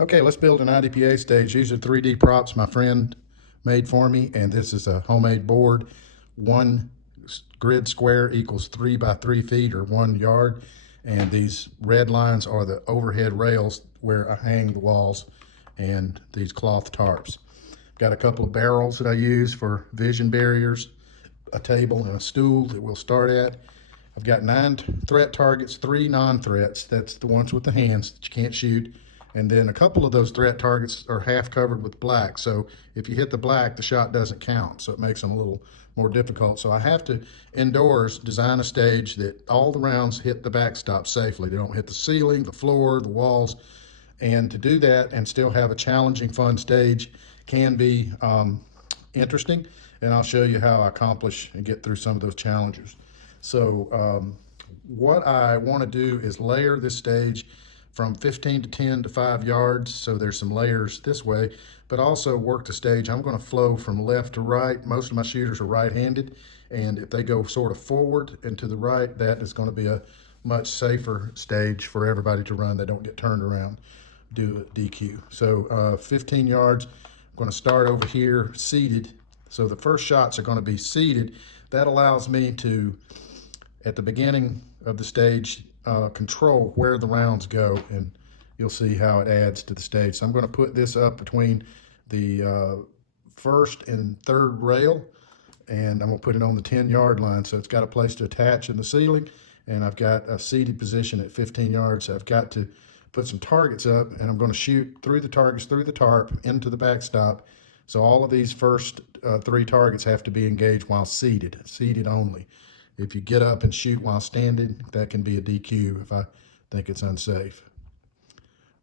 Okay, let's build an IDPA stage. These are 3D props my friend made for me, and this is a homemade board. One grid square equals 3 by 3 feet or 1 yard, and these red lines are the overhead rails where I hang the walls and these cloth tarps. Got a couple of barrels that I use for vision barriers, a table and a stool that we'll start at. I've got 9 threat targets, 3 non-threats. That's the ones with the hands that you can't shoot. And then a couple of those threat targets are half covered with black. So if you hit the black, the shot doesn't count. So it makes them a little more difficult. So I have to, indoors, design a stage that all the rounds hit the backstop safely. They don't hit the ceiling, the floor, the walls. And to do that and still have a challenging, fun stage can be interesting. And I'll show you how I accomplish and get through some of those challenges. So what I want to do is layer this stage from 15 to 10 to 5 yards. So there's some layers this way, but also work the stage. I'm going to flow from left to right. Most of my shooters are right-handed, and if they go sort of forward and to the right, that is going to be a much safer stage for everybody to run. They don't get turned around, do a DQ. So 15 yards, I'm going to start over here seated. So the first shots are going to be seated. That allows me to, at the beginning of the stage, control where the rounds go, and you'll see how it adds to the stage. So I'm going to put this up between the first and third rail, and I'm going to put it on the 10-yard line, so it's got a place to attach in the ceiling, and I've got a seated position at 15 yards. So I've got to put some targets up, and I'm going to shoot through the targets, through the tarp, into the backstop. So all of these first 3 targets have to be engaged while seated only. If you get up and shoot while standing, that can be a DQ if I think it's unsafe,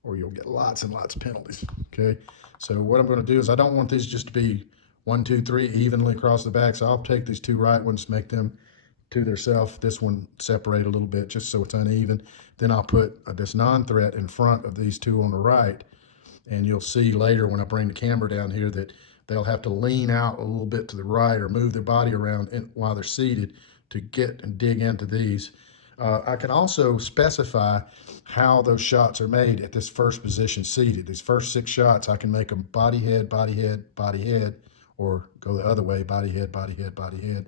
or you'll get lots and lots of penalties. Okay, so what I'm going to do is I don't want these just to be 1, 2, 3 evenly across the back, so I'll take these 2 right ones, make them to themselves. This one separate a little bit just so it's uneven. Then I'll put this non-threat in front of these 2 on the right, and you'll see later when I bring the camera down here that they'll have to lean out a little bit to the right or move their body around while they're seated to get and dig into these. I can also specify how those shots are made at this first position seated. These first 6 shots, I can make them body head, body head, body head, or go the other way, body head, body head, body head.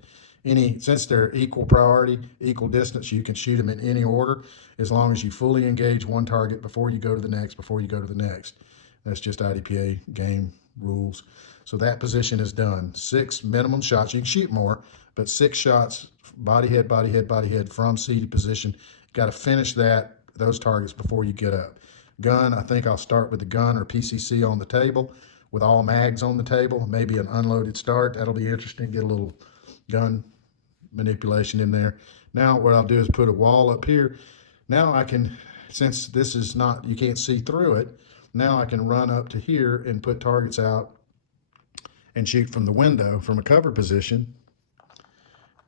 Since they're equal priority, equal distance, you can shoot them in any order as long as you fully engage one target before you go to the next, before you go to the next. That's just IDPA game rules. So that position is done. 6 minimum shots. You can shoot more, but 6 shots, body head, body head, body head from seated position. Got to finish those targets before you get up. Gun, I think I'll start with the gun or PCC on the table with all mags on the table, maybe an unloaded start. That'll be interesting. Get a little gun manipulation in there. Now what I'll do is put a wall up here. Now I can, since this is not, you can't see through it, now I can run up to here and put targets out and shoot from the window from a cover position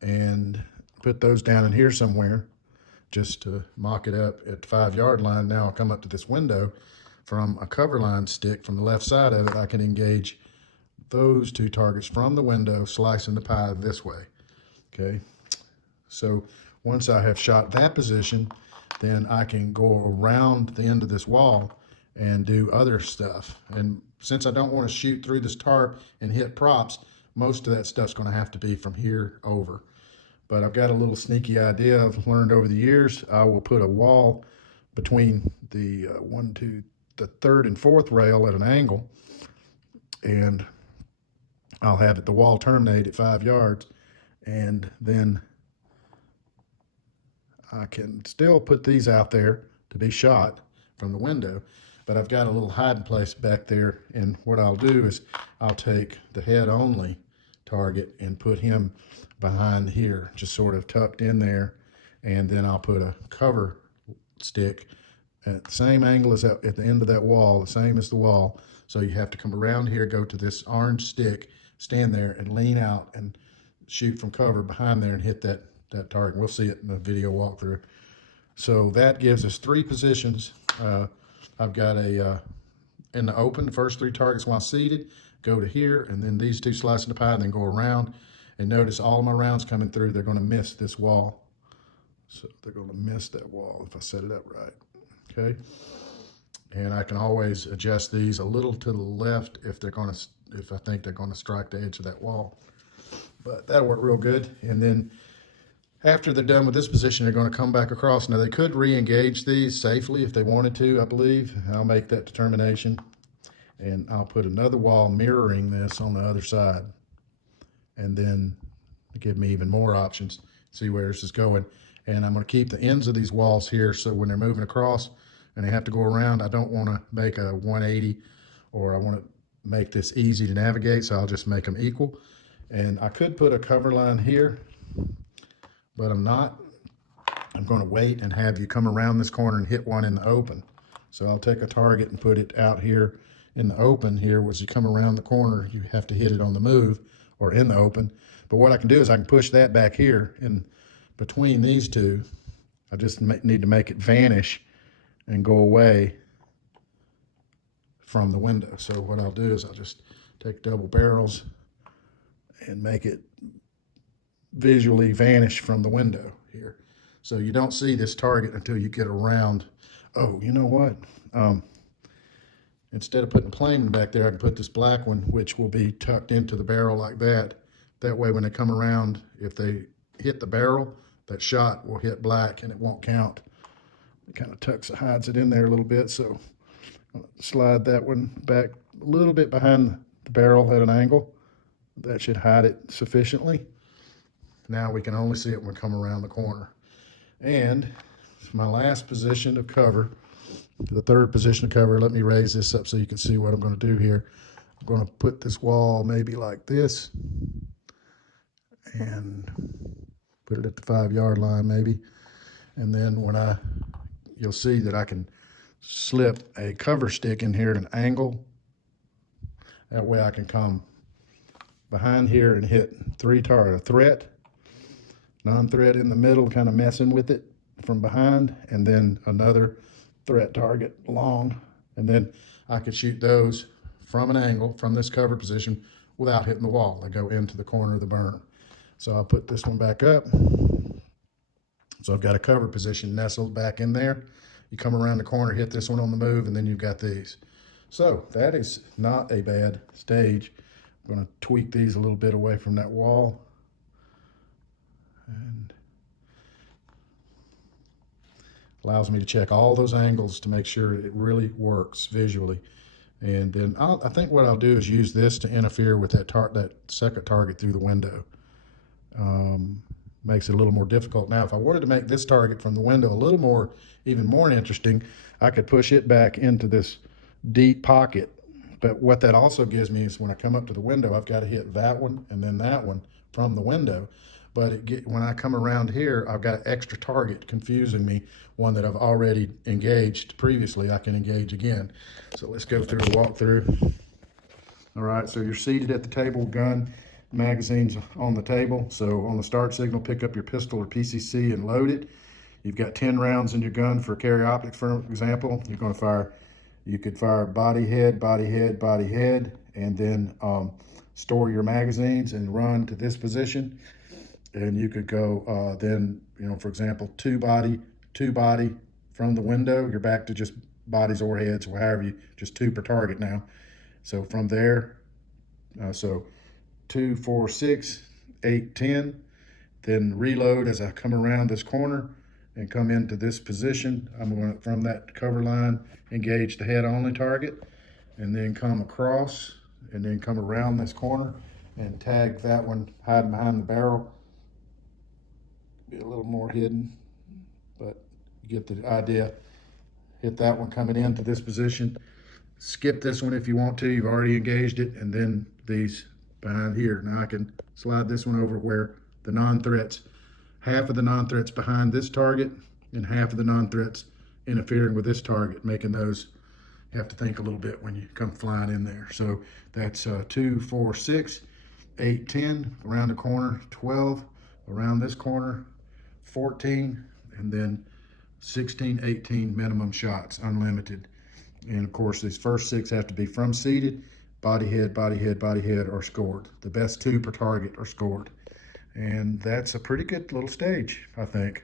and put those down in here somewhere just to mock it up at the 5-yard line. Now I'll come up to this window from a cover line stick from the left side of it. I can engage those 2 targets from the window, slicing the pie this way. Okay, so once I have shot that position, then I can go around the end of this wall and do other stuff. And since I don't want to shoot through this tarp and hit props, most of that stuff's going to have to be from here over. But I've got a little sneaky idea I've learned over the years. I will put a wall between the the 3rd and 4th rail at an angle, and I'll have the wall terminate at 5 yards, and then I can still put these out there to be shot from the window, but I've got a little hiding place back there, and what I'll do is I'll take the head only target and put him behind here, just sort of tucked in there, and then I'll put a cover stick at the same angle as at the end of that wall, the same as the wall. So you have to come around here, go to this orange stick, stand there and lean out and shoot from cover behind there and hit that target. We'll see it in the video walkthrough. So that gives us 3 positions. I've got in the open, the first 3 targets while seated, go to here, and then these 2 slices of the pie, and then go around. And notice all of my rounds coming through, they're going to miss this wall. So they're going to miss that wall if I set it up right. Okay. And I can always adjust these a little to the left if I think they're gonna strike the edge of that wall. But that'll work real good. And then after they're done with this position, they're gonna come back across. Now they could re-engage these safely if they wanted to, I believe. I'll make that determination. And I'll put another wall mirroring this on the other side. And then give me even more options, see where this is going. And I'm gonna keep the ends of these walls here so when they're moving across and they have to go around, I don't wanna make a 180, or I wanna make this easy to navigate, so I'll just make them equal. And I could put a cover line here, but I'm not. I'm gonna wait and have you come around this corner and hit one in the open. So I'll take a target and put it out here in the open here. As you come around the corner, you have to hit it on the move or in the open. But what I can do is I can push that back here in between these two. I just need to make it vanish and go away from the window. So what I'll do is I'll just take double barrels and make it visually vanish from the window here. So you don't see this target until you get around. Oh, you know what? Instead of putting a plain back there, I can put this black one, which will be tucked into the barrel like that. That way when they come around, if they hit the barrel, that shot will hit black and it won't count. It kind of hides it in there a little bit. So I'll slide that one back a little bit behind the barrel at an angle. That should hide it sufficiently. Now we can only see it when we come around the corner. And my last position of cover, the third position of cover, let me raise this up so you can see what I'm going to do here. I'm going to put this wall maybe like this and put it at the 5-yard line maybe. And then you'll see that I can slip a cover stick in here at an angle. That way I can come behind here and hit a threat, non-threat in the middle, kind of messing with it from behind, and then another threat target long. And then I could shoot those from an angle, from this cover position, without hitting the wall. They go into the corner of the berm. So I'll put this one back up. So I've got a cover position nestled back in there. You come around the corner, hit this one on the move, and then you've got these. So that is not a bad stage. I'm going to tweak these a little bit away from that wall. And allows me to check all those angles to make sure it really works visually. And then I think what I'll do is use this to interfere with that second target through the window. Makes it a little more difficult. Now, if I wanted to make this target from the window even more interesting, I could push it back into this deep pocket. But what that also gives me is when I come up to the window, I've got to hit that one and then that one from the window. But when I come around here, I've got an extra target confusing me, one that I've already engaged previously. I can engage again. So let's go through the walkthrough. All right, so you're seated at the table, gun, magazines on the table. So on the start signal, pick up your pistol or PCC and load it. You've got 10 rounds in your gun for carry optics, for example. You could fire body head, body head, body head, and then store your magazines and run to this position. And you could go then, for example, two body from the window. You're back to just bodies or heads, or however just 2 per target now. So from there, so 2, 4, 6, 8, 10. Then reload as I come around this corner and come into this position. I'm going to, from that cover line, engage the head only target, and then come across and then come around this corner and tag that one hiding behind the barrel. Be a little more hidden, but you get the idea. Hit that one coming into this position. Skip this one if you want to. You've already engaged it, and then these behind here. Now I can slide this one over where the non-threats, half of the non-threats behind this target and half of the non-threats interfering with this target, making those, you have to think a little bit when you come flying in there. So that's 2, 4, 6, 8, 10, around the corner, 12, around this corner, 14, and then 16, 18 minimum shots, unlimited. And of course, these first 6 have to be from seated, body head, body head, body head, or scored. The best 2 per target are scored. And that's a pretty good little stage, I think.